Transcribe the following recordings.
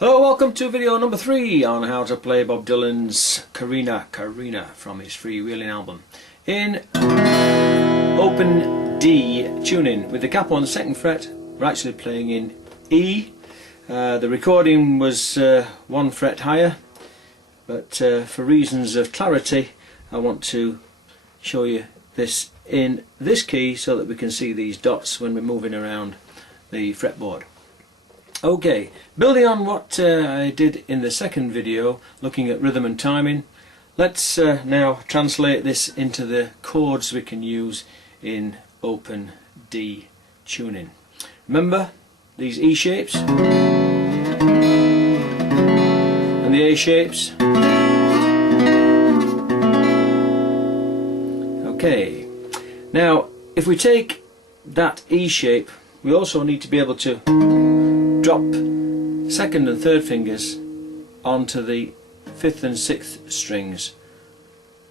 Hello, welcome to video number 3 on how to play Bob Dylan's Corrina Corrina from his freewheeling album in open D tuning with the capo on the 2nd fret. We're actually playing in E. The recording was 1 fret higher, but for reasons of clarity I want to show you this in this key so that we can see these dots when we're moving around the fretboard. Okay, building on what I did in the 2nd video, looking at rhythm and timing, let's now translate this into the chords we can use in open D tuning. Remember these E shapes and the A shapes. Okay, now if we take that E shape, we also need to be able to drop 2nd and 3rd fingers onto the 5th and 6th strings.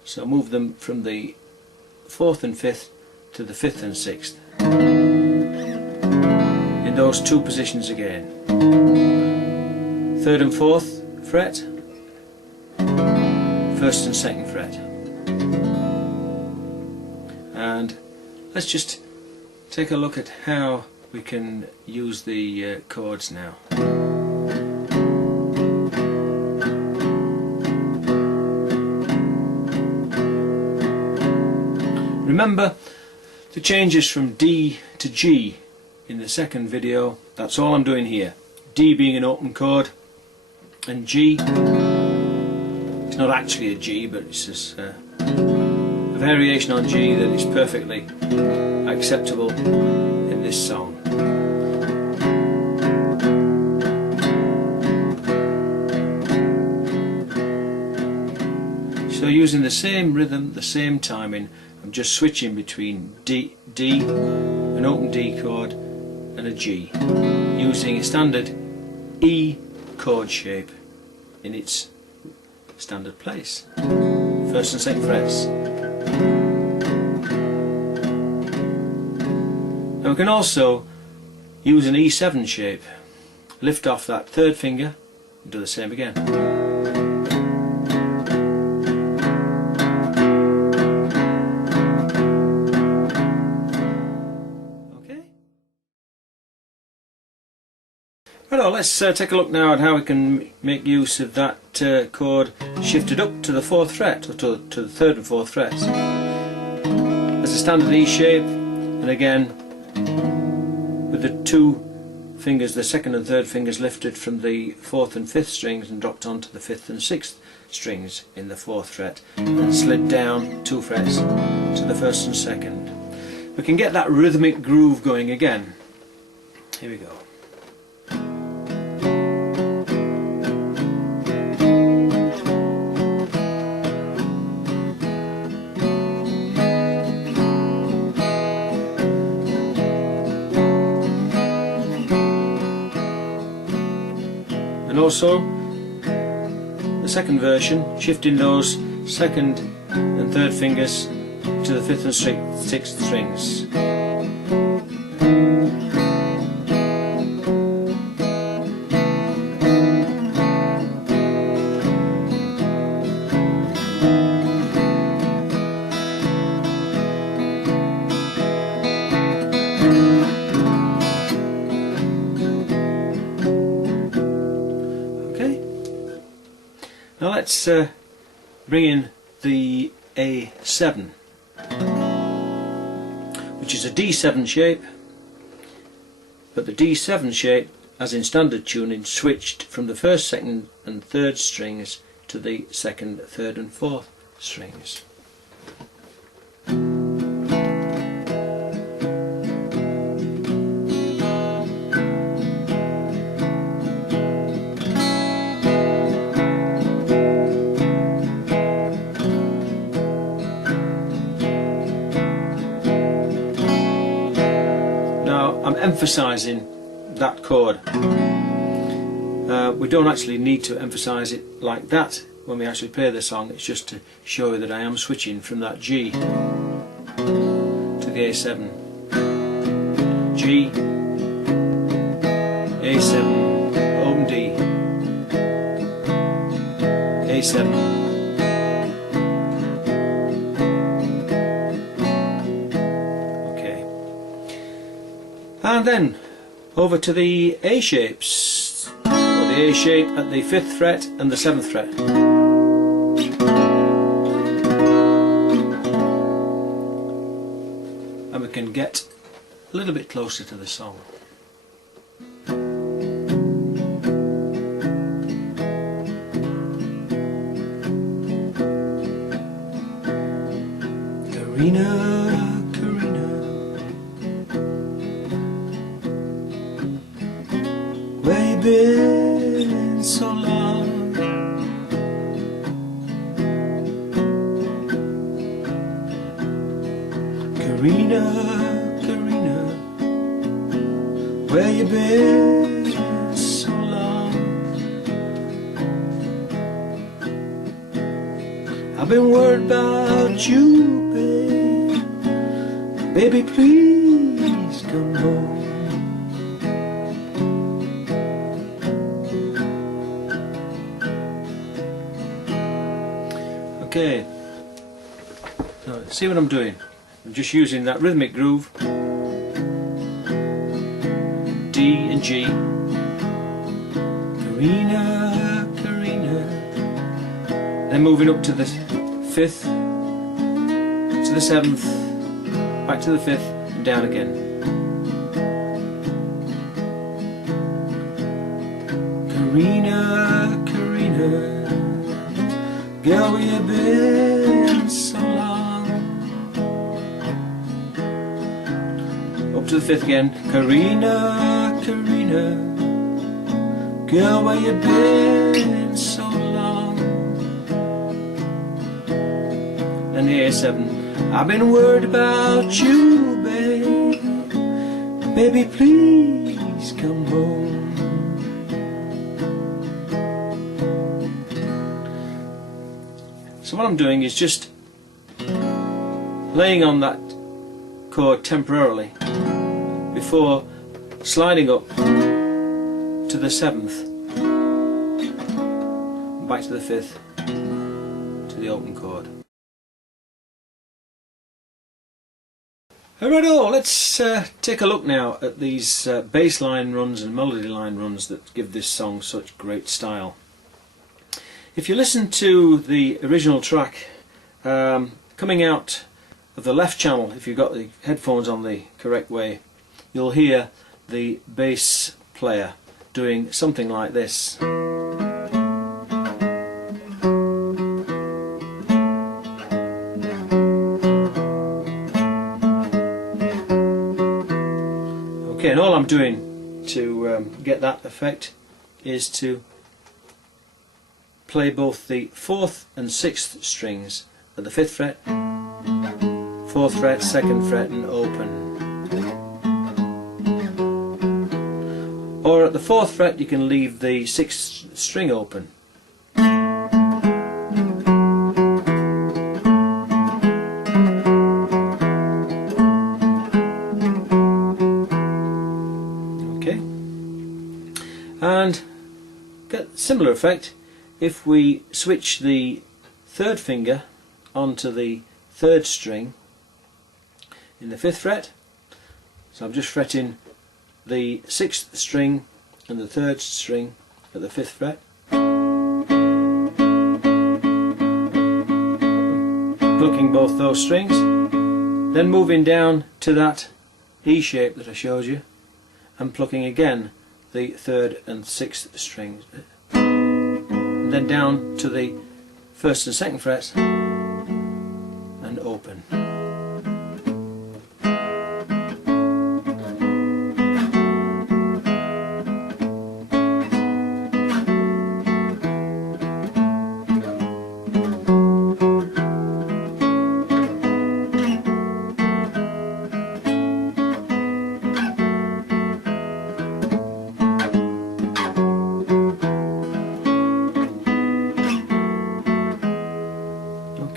So move them from the 4th and 5th to the 5th and 6th. In those two positions again. 3rd and 4th fret, 1st and 2nd fret. And let's just take a look at how we can use the chords now. Remember the changes from D to G in the 2nd video. That's all I'm doing here. D being an open chord, and G, it's not actually a G, but it's just a variation on G that is perfectly acceptable in this song. So using the same rhythm, the same timing, I'm just switching between D, an open D chord, and a G, using a standard E chord shape in its standard place. 1st and 2nd frets. And we can also use an E7 shape. Lift off that 3rd finger and do the same again. Okay. Right, let's take a look now at how we can make use of that chord shifted up to the 4th fret, or to the 3rd and 4th frets. As a standard E shape, and again with the 2 fingers, the 2nd and 3rd fingers lifted from the 4th and 5th strings and dropped onto the 5th and 6th strings in the 4th fret, and slid down 2 frets to the 1st and 2nd. We can get that rhythmic groove going again. Here we go. And also the 2nd version, shifting those 2nd and 3rd fingers to the 5th and 6th strings. Now let's bring in the A7, which is a D7 shape, but the D7 shape, as in standard tuning, switched from the 1st, 2nd and 3rd strings to the 2nd, 3rd and 4th strings. I'm emphasising that chord. We don't actually need to emphasise it like that when we actually play the song. It's just to show you that I am switching from that G to the A7. G, A7, open D, A7. Okay. And then over to the A shapes, or the A shape at the 5th fret and the 7th fret. And we can get a little bit closer to the song. Corrina, Corrina, where you been so long? Corrina, Corrina, where you been so long? I've been worried about you, baby, please come home. Okay, now see what I'm doing. I'm just using that rhythmic groove, D and G, Corrina, Corrina, then moving up to the 5th, to the 7th, back to the 5th, and down again. Corrina, Corrina, girl, where you been so long? Up to the 5th again. Corrina, Corrina, girl, where you been so long? And the A7. I've been worried about you, babe. Baby, please come home. So what I'm doing is just laying on that chord temporarily before sliding up to the 7th, back to the 5th, to the open chord. Alright, let's take a look now at these bass line runs and melody line runs that give this song such great style. If you listen to the original track coming out of the left channel, if you've got the headphones on the correct way, you'll hear the bass player doing something like this. Okay, and all I'm doing to get that effect is to play both the 4th and 6th strings at the 5th fret, 4th fret, 2nd fret and open. Or at the 4th fret you can leave the 6th string open. And get similar effect if we switch the 3rd finger onto the 3rd string in the 5th fret. So I'm just fretting the 6th string and the 3rd string at the 5th fret, plucking both those strings, then moving down to that E shape that I showed you and plucking again the 3rd and 6th strings, and then down to the 1st and 2nd frets and open.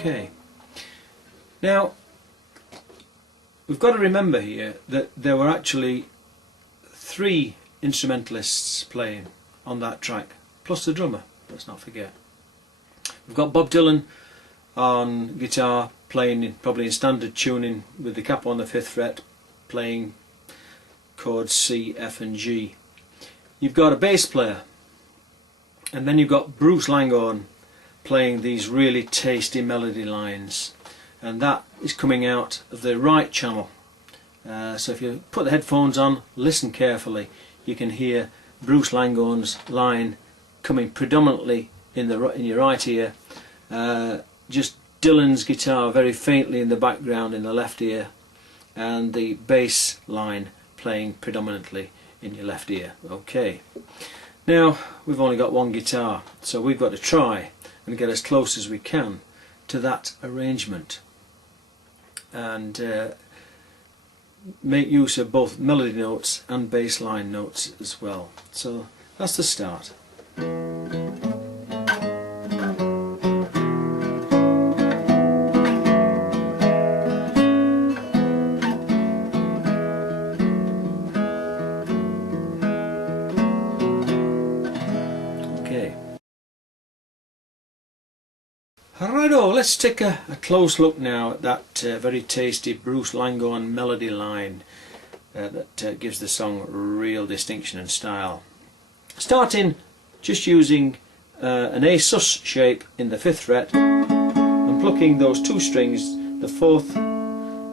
Okay, now we've got to remember here that there were actually 3 instrumentalists playing on that track, plus the drummer, let's not forget. We've got Bob Dylan on guitar playing probably in standard tuning with the capo on the 5th fret, playing chords C, F and G. You've got a bass player, and then you've got Bruce Langhorne playing these really tasty melody lines, and that is coming out of the right channel. So if you put the headphones on, listen carefully, you can hear Bruce Langhorne's line coming predominantly in your right ear, just Dylan's guitar very faintly in the background in the left ear, and the bass line playing predominantly in your left ear. Okay, now we've only got one guitar, so we've got to try and get as close as we can to that arrangement, and make use of both melody notes and bass line notes as well. So that's the start. Righto, let's take a close look now at that very tasty Bruce Langhorne melody line that gives the song real distinction and style. Starting just using an A sus shape in the 5th fret and plucking those two strings, the 4th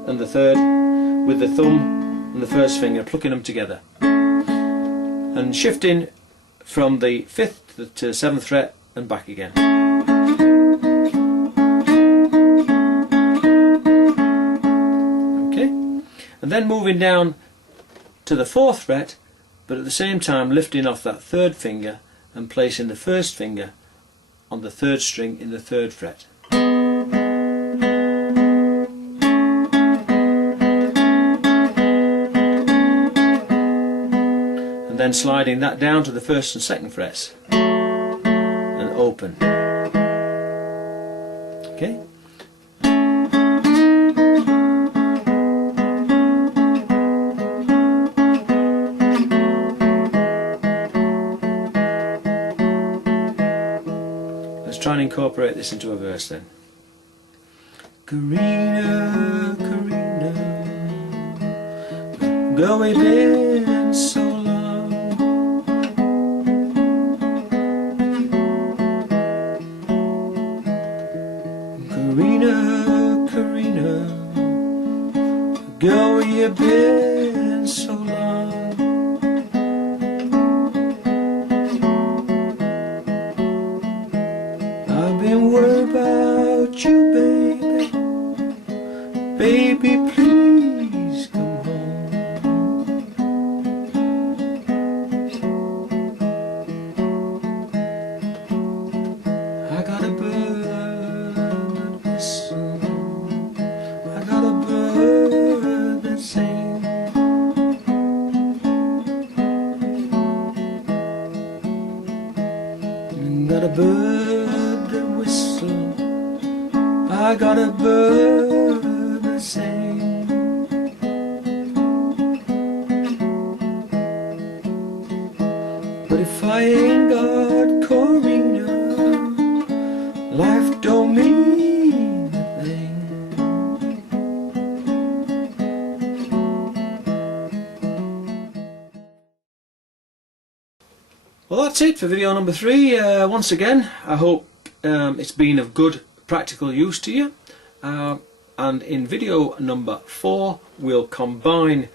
and the 3rd, with the thumb and the 1st finger, plucking them together, and shifting from the 5th to 7th fret and back again. And then moving down to the 4th fret, but at the same time lifting off that 3rd finger and placing the 1st finger on the 3rd string in the 3rd fret. And then sliding that down to the 1st and 2nd frets and open. Okay? Try and incorporate this into a verse then. Corrina, Corrina, girl, we've been so long. Corrina, Corrina, girl, we've been so long. Worry about you, baby. Baby, please come home. I got a bird that whistles, I got a bird that sings. Got a bird that whistles, I got a bird that sings. But if I ain't got Corrina, life don't mean a thing. Well, that's it for video number 3. Once again, I hope it's been of good practical use to you, and in video number 4 we'll combine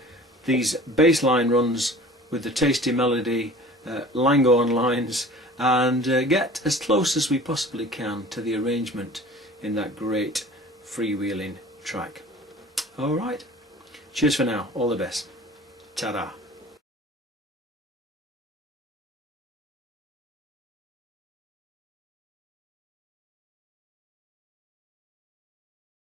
these bass line runs with the tasty melody Langhorne lines and get as close as we possibly can to the arrangement in that great freewheeling track. Alright, cheers for now, all the best, ta-da.